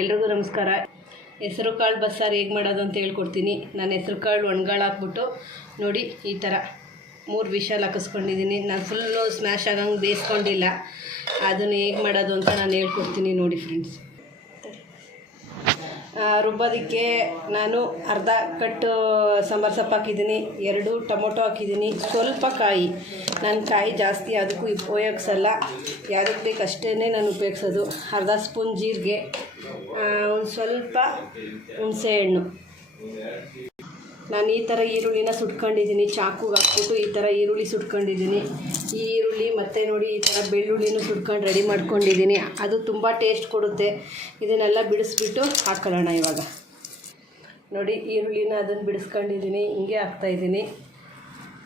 ಎಲ್ರಿಗೂ ನಮಸ್ಕಾರ. ಹೆಸರು ಕಾಳು ಬಸ್ಸಾರು ಹೇಗೆ ಮಾಡೋದು ಅಂತ ಹೇಳ್ಕೊಡ್ತೀನಿ. ನಾನು ಹೆಸರು ಕಾಳು ಒಣಗಾಳು ಹಾಕ್ಬಿಟ್ಟು ನೋಡಿ ಈ ಥರ ಮೂರು ವಿಷಾಲ್ ಹಾಕಿಸ್ಕೊಂಡಿದ್ದೀನಿ ನಾನು ಫುಲ್ಲು ಸ್ಮ್ಯಾಶ್ ಆಗಂಗೆ ಬೇಯಿಸ್ಕೊಂಡಿಲ್ಲ ಅದನ್ನು ಹೇಗೆ ಮಾಡೋದು ಅಂತ ನಾನು ಹೇಳ್ಕೊಡ್ತೀನಿ ನೋಡಿ ಫ್ರೆಂಡ್ಸ್ ರುಬ್ಬೋದಕ್ಕೆ ನಾನು ಅರ್ಧ ಕಟ್ಟು ಸಾಂಬಾರು ಸೊಪ್ಪು ಹಾಕಿದ್ದೀನಿ, ಎರಡು ಟೊಮೊಟೊ ಹಾಕಿದ್ದೀನಿ, ಸ್ವಲ್ಪ ಕಾಯಿ. ನಾನು ಕಾಯಿ ಜಾಸ್ತಿ, ಅದಕ್ಕೂ ಉಪಯೋಗಿಸಲ್ಲ. ಯಾವುದಕ್ಕೆ ಬೇಕು ಅಷ್ಟೇ ನಾನು ಉಪಯೋಗಿಸೋದು. ಅರ್ಧ ಸ್ಪೂನ್ ಜೀರಿಗೆ ಒಂದು ಸ್ವಲ್ಪ ಹುಣಸೆಹಣ್ಣು ನಾನು ಈ ಥರ ಈರುಳ್ಳಿನ ಸುಟ್ಕೊಂಡಿದ್ದೀನಿ ಚಾಕುಗೆ ಹಾಕ್ಬಿಟ್ಟು ಈ ಥರ ಈರುಳ್ಳಿ ಸುಟ್ಕೊಂಡಿದ್ದೀನಿ. ಈ ಈರುಳ್ಳಿ ಮತ್ತು ನೋಡಿ ಈ ಥರ ಬೆಳ್ಳುಳ್ಳಿನೂ ಸುಟ್ಕೊಂಡು ರೆಡಿ ಮಾಡ್ಕೊಂಡಿದ್ದೀನಿ. ಅದು ತುಂಬ ಟೇಸ್ಟ್ ಕೊಡುತ್ತೆ. ಇದನ್ನೆಲ್ಲ ಬಿಡಿಸ್ಬಿಟ್ಟು ಹಾಕೊಳ್ಳೋಣ ಇವಾಗ. ನೋಡಿ, ಈರುಳ್ಳಿನ ಅದನ್ನು ಬಿಡಿಸ್ಕೊಂಡಿದ್ದೀನಿ. ಹಿಂಗೆ ಹಾಕ್ತಾಯಿದ್ದೀನಿ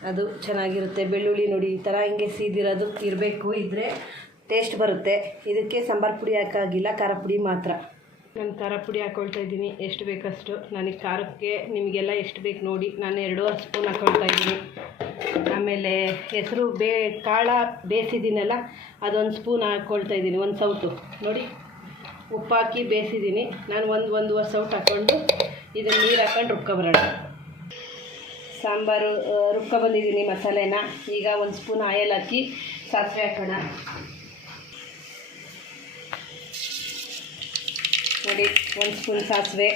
ಅದು ಚೆನ್ನಾಗಿರುತ್ತೆ. ಬೆಳ್ಳುಳ್ಳಿ ನೋಡಿ, ಈ ಥರ ಹಿಂಗೆ ಸೀದಿರೋದು ಇರಬೇಕು ಇದ್ದರೆ ಟೇಸ್ಟ್ ಬರುತ್ತೆ. ಇದಕ್ಕೆ ಸಾಂಬಾರು ಪುಡಿ ಹಾಕಾಗಿಲ್ಲ, ಖಾರ ಪುಡಿ ಮಾತ್ರ. ನಾನು ಖಾರ ಪುಡಿ ಹಾಕ್ಕೊಳ್ತಾ ಇದ್ದೀನಿ. ಎಷ್ಟು ಬೇಕಷ್ಟು? ನನಗೆ ಖಾರಕ್ಕೆ ನಿಮಗೆಲ್ಲ ಎಷ್ಟು ಬೇಕು ನೋಡಿ. ನಾನು ಎರಡೂವರೆ ಸ್ಪೂನ್ ಹಾಕೊಳ್ತಾ ಇದ್ದೀನಿ. ಆಮೇಲೆ ಹೆಸರು ಬೇ, ಕಾಳ ಬೇಯಿಸಿದ್ದೀನಲ್ಲ, ಅದೊಂದು ಸ್ಪೂನ್ ಹಾಕ್ಕೊಳ್ತಾ ಇದ್ದೀನಿ, ಒಂದು ಸೌಟು. ನೋಡಿ, ಉಪ್ಪು ಹಾಕಿ ಬೇಯಿಸಿದ್ದೀನಿ. ನಾನು ಒಂದು, ಒಂದೂವರೆ ಸೌಟ್ ಹಾಕ್ಕೊಂಡು ಇದನ್ನು ನೀರು ಹಾಕ್ಕೊಂಡು ರುಬ್ಕೊಬರೋಣ ಸಾಂಬಾರು ರುಬ್ಕೊಬಂದಿದ್ದೀನಿ ಮಸಾಲೆನ. ಈಗ ಒಂದು ಸ್ಪೂನ್ ಆಯಲ್ ಹಾಕಿ ಸಾಸಿವೆ ಹಾಕೋಣ. ನೋಡಿ, ಒಂದು ಸ್ಪೂನ್ ಸಾಸಿವೆ,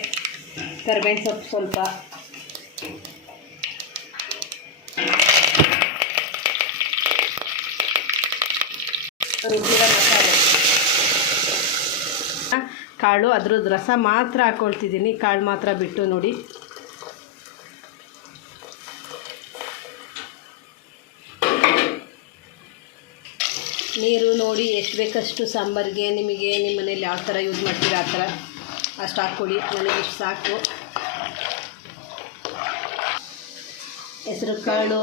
ಕರ್ಬೇವಿನ ಸೊಪ್ಪು ಸ್ವಲ್ಪ. ಕಾಳು, ಅದ್ರದ್ದು ರಸ ಮಾತ್ರ ಹಾಕ್ಕೊಳ್ತಿದ್ದೀನಿ ಕಾಳು ಮಾತ್ರ ಬಿಟ್ಟು ನೋಡಿ. ನೀರು ನೋಡಿ ಎಷ್ಟು ಬೇಕಷ್ಟು ಸಾಂಬಾರಿಗೆ ನಿಮಗೆ ನಿಮ್ಮ ಮನೇಲಿ ಯಾವ ಥರ ಯೂಸ್ ಮಾಡ್ತೀರಾ ಆ ಥರ ಅಷ್ಟು ಹಾಕ್ಕೊಡಿ ನನಗೆ ಇಷ್ಟು ಸಾಕು. ಹೆಸರು ಕಾಳು,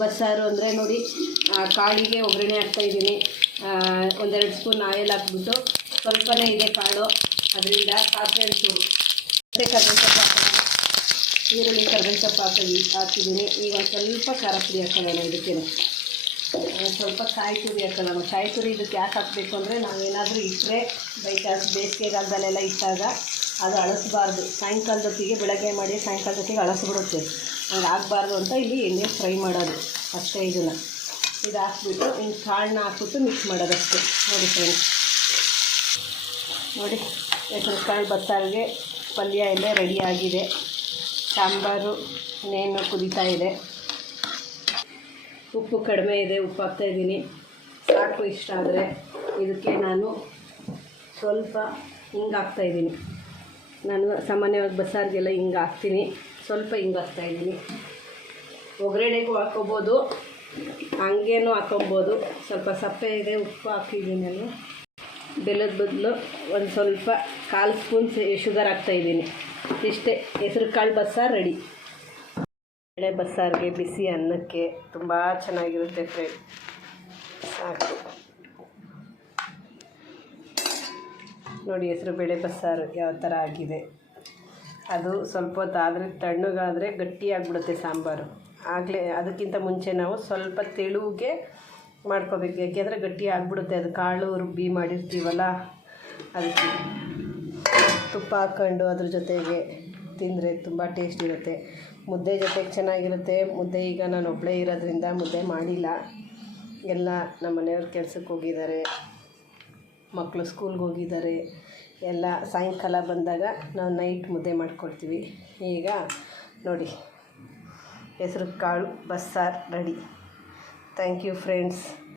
ಬಸ್ಸಾರು ಅಂದರೆ ನೋಡಿ ಕಾಳಿಗೆ ಒಗ್ಗರಣೆ ಹಾಕ್ತಾಯಿದ್ದೀನಿ ಒಂದೆರಡು ಸ್ಪೂನ್ ಆಯಿಲ್ ಹಾಕ್ಬಿಟ್ಟು ಸ್ವಲ್ಪನೇ ಇದೆ ಕಾಳು. ಅದರಿಂದ ಪಾತ್ರೆ ಹಣ್ಣು ಮತ್ತೆ ಸೊಪ್ಪು ಹಾಕೋಣ. ಈರುಳ್ಳಿ, ಕರ್ಬೇವಿನ ಸೊಪ್ಪು ಹಾಕಿ ಹಾಕಿದ್ದೀನಿ. ಈಗ ಸ್ವಲ್ಪ ಖಾರ ಪುಡಿ ಹಾಕೋಣ ಇದಕ್ಕೆ ಒಂದು ಸ್ವಲ್ಪ ಕಾಯಿ ತುರಿ ಹಾಕೊಳ್ಳೋಣ ಕಾಯಿ ತುರಿ ಇದಕ್ಕೆ ಯಾಕೆ ಹಾಕಬೇಕು ಅಂದರೆ ನಾವೇನಾದರೂ ಇಟ್ಟರೆ ಬೈ ಚಾನ್ಸ್ ಬೇಸಿಗೆಗಾಲದಲ್ಲೆಲ್ಲ ಇಟ್ಟಾಗ ಅದು ಅಳಸಬಾರ್ದು. ಸಾಯಂಕಾಲದೊತ್ತಿಗೆ ಬೆಳಗ್ಗೆ ಮಾಡಿ ಸಾಯಂಕಾಲದೊತ್ತಿಗೆ ಅಳಸಿಬಿಡುತ್ತೆ. ಹಂಗೆ ಆಗಬಾರ್ದು ಅಂತ ಇಲ್ಲಿ ಎಣ್ಣೆ ಫ್ರೈ ಮಾಡೋದು ಅಷ್ಟೇ ಇದನ್ನು. ಇದು ಹಾಕ್ಬಿಟ್ಟು ಇನ್ನು ಕಾಳನ್ನ ಹಾಕ್ಬಿಟ್ಟು ಮಿಕ್ಸ್ ಮಾಡೋದಷ್ಟೇ ನೋಡಿ ಫ್ರೆಂಡ್ಸ್. ನೋಡಿ ಹೆಸರು ಕಾಳು ಬತ್ತಾರಿಗೆ ಪಲ್ಯ ಎಲ್ಲ ರೆಡಿಯಾಗಿದೆ ಸಾಂಬಾರು ಇನ್ನೇನು ಕುದೀತಾ ಇದೆ. ಉಪ್ಪು ಕಡಿಮೆ ಇದೆ ಉಪ್ಪು ಹಾಕ್ತಾ ಇದ್ದೀನಿ. ಸಾಕು ಇಷ್ಟ ಆದರೆ. ಇದಕ್ಕೆ ನಾನು ಸ್ವಲ್ಪ ಹಿಂಗೆ ಹಾಕ್ತಾಯಿದ್ದೀನಿ ನಾನು ಸಾಮಾನ್ಯವಾಗಿ ಬಸ್ಸಾರಿಗೆಲ್ಲ ಹಿಂಗೆ ಹಾಕ್ತೀನಿ ಸ್ವಲ್ಪ ಹಿಂಗೆ ಹಾಕ್ತಾಯಿದ್ದೀನಿ ಒಗ್ಗರಣೆಗೂ ಹಾಕೋಬೋದು ಹಂಗೇನು ಹಾಕೊಬೋದು ಸ್ವಲ್ಪ ಸಪ್ಪೆ ಇದೆ, ಉಪ್ಪು ಹಾಕಿದ್ದೀನಿ ನಾನು. ಬೆಲ್ಲದ ಬದಲು ಒಂದು ಸ್ವಲ್ಪ ಕಾಲು ಸ್ಪೂನ್ ಶುಗರ್ ಹಾಕ್ತಾಯಿದ್ದೀನಿ ಇಷ್ಟೇ ಹೆಸ್ರು ಕಾಳು ಬಸ್ಸಾರು ರೆಡಿ. ಬೇಳೆ ಬಸ್ಸಾರಿಗೆ ಬಿಸಿ ಅನ್ನಕ್ಕೆ ತುಂಬ ಚೆನ್ನಾಗಿರುತ್ತೆ ಫ್ರೈ. ಸಾಕು. ನೋಡಿ ಹೆಸರು ಬೇಳೆ ಬಸ್ಸಾರು ಯಾವ ಥರ ಆಗಿದೆ. ಅದು ಸ್ವಲ್ಪ ಹೊತ್ತು ಆದರೆ ತಣ್ಣಗಾದರೆ ಗಟ್ಟಿಯಾಗ್ಬಿಡುತ್ತೆ ಸಾಂಬಾರು. ಆಗಲೇ ಅದಕ್ಕಿಂತ ಮುಂಚೆ ನಾವು ಸ್ವಲ್ಪ ತೆಳುಗೆ ಮಾಡ್ಕೋಬೇಕು. ಯಾಕೆಂದರೆ ಗಟ್ಟಿ ಆಗಿಬಿಡುತ್ತೆ. ಅದು ಕಾಳು ರುಬ್ಬಿ ಮಾಡಿರ್ತೀವಲ್ಲ, ಅದಕ್ಕೆ ತುಪ್ಪ ಹಾಕ್ಕೊಂಡು ಅದ್ರ ಜೊತೆಗೆ ತಿಂದರೆ ತುಂಬ ಟೇಸ್ಟ್ ಇರುತ್ತೆ. ಮುದ್ದೆ ಜೊತೆಗೆ ಚೆನ್ನಾಗಿರುತ್ತೆ. ಮುದ್ದೆ ಈಗ ನಾನು ಒಬ್ಬಳೇ ಇರೋದ್ರಿಂದ ಮುದ್ದೆ ಮಾಡಿಲ್ಲ. ಎಲ್ಲ ನಮ್ಮ ಮನೆಯವ್ರ ಕೆಲ್ಸಕ್ಕೆ ಹೋಗಿದ್ದಾರೆ. ಮಕ್ಕಳು ಸ್ಕೂಲ್ಗೆ ಹೋಗಿದ್ದಾರೆ. ಎಲ್ಲ ಸಾಯಂಕಾಲ ಬಂದಾಗ ನಾವು ನೈಟ್ ಮುದ್ದೆ ಮಾಡ್ಕೊಳ್ತೀವಿ. ಈಗ ನೋಡಿ, ಹೆಸರು ಕಾಳು ಬಸ್ಸಾರು ರೆಡಿ. Thank you friends